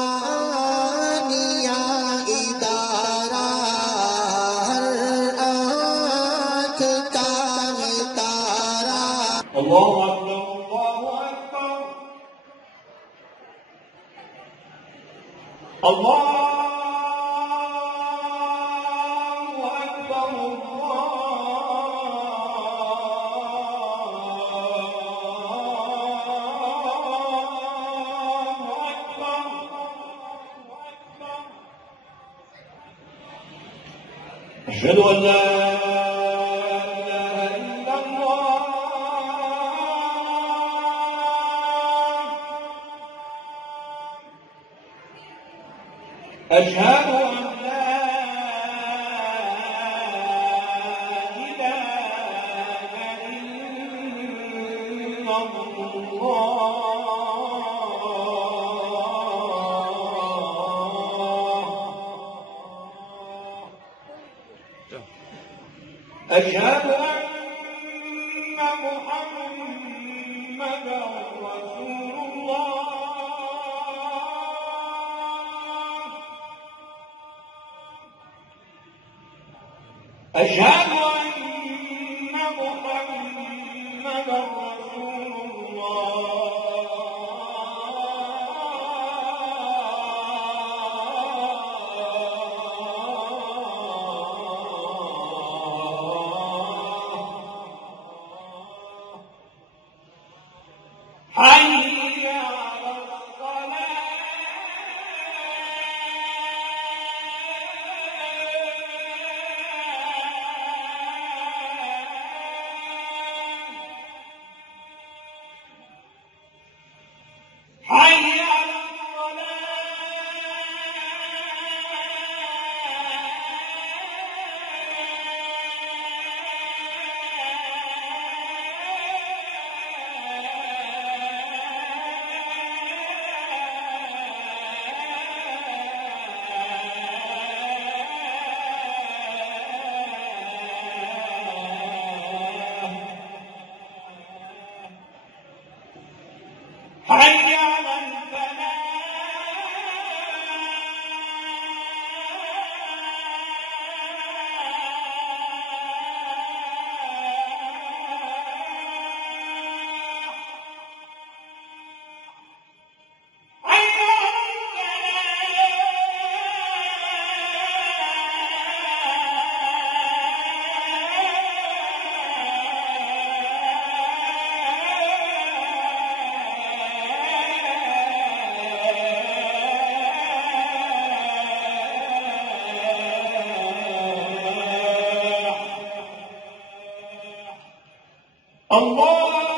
عثمانیہ ادارہ ہر آنکھ کا ہے تارا. اللہ اکبر اللہ اکبر اللہ اکبر أشهد أن لا إله إلا الله أشهد أن لا إله إلا الله أشهد أن محمدا رسول الله أشهد أن محمدا رسول الله حي على الصلاة حي على حي على الفلاح حي على الله